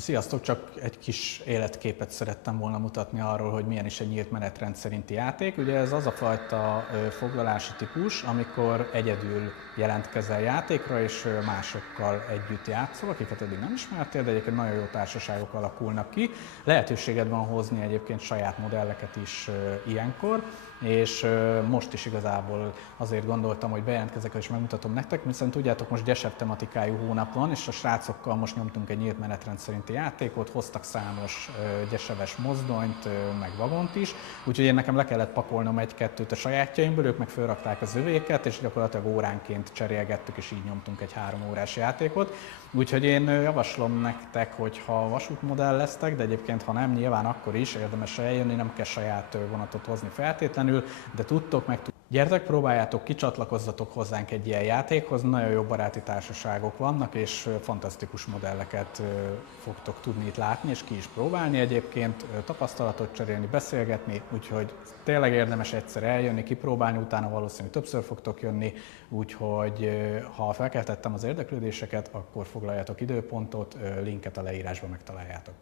Sziasztok! Csak egy kis életképet szerettem volna mutatni arról, hogy milyen is egy nyílt menetrend szerinti játék. Ugye ez az a fajta foglalási típus, amikor egyedül jelentkezel játékra, és másokkal együtt játszol, akiket eddig nem ismertél, de egyébként nagyon jó társaságok alakulnak ki. Lehetőséged van hozni egyébként saját modelleket is ilyenkor, és most is igazából azért gondoltam, hogy bejelentkezek és megmutatom nektek, hiszen tudjátok, most gyesebb tematikájú hónap van, és a srácokkal most nyomtunk egy nyílt menetrend szerinti játékot, hoztak számos gyeseves mozdonyt, meg vagont is, úgyhogy én nekem le kellett pakolnom egy-kettőt a sajátjaimból, ők meg felrakták az övéket, és gyakorlatilag óránként cserélgettük, és így nyomtunk egy 3 órás játékot. Úgyhogy én javaslom nektek, hogy ha vasútmodell lesztek, de egyébként ha nem, nyilván akkor is érdemes eljönni, nem kell saját vonatot hozni feltétlenül, de tudtok meg. Gyertek, próbáljátok ki, csatlakozzatok hozzánk egy ilyen játékhoz, nagyon jó baráti társaságok vannak, és fantasztikus modelleket fogtok tudni itt látni, és ki is próbálni egyébként, tapasztalatot cserélni, beszélgetni, úgyhogy tényleg érdemes egyszer eljönni, kipróbálni, utána valószínűleg többször fogtok jönni, úgyhogy ha felkeltettem az érdeklődéseket, akkor foglaljatok időpontot, linket a leírásban megtaláljátok.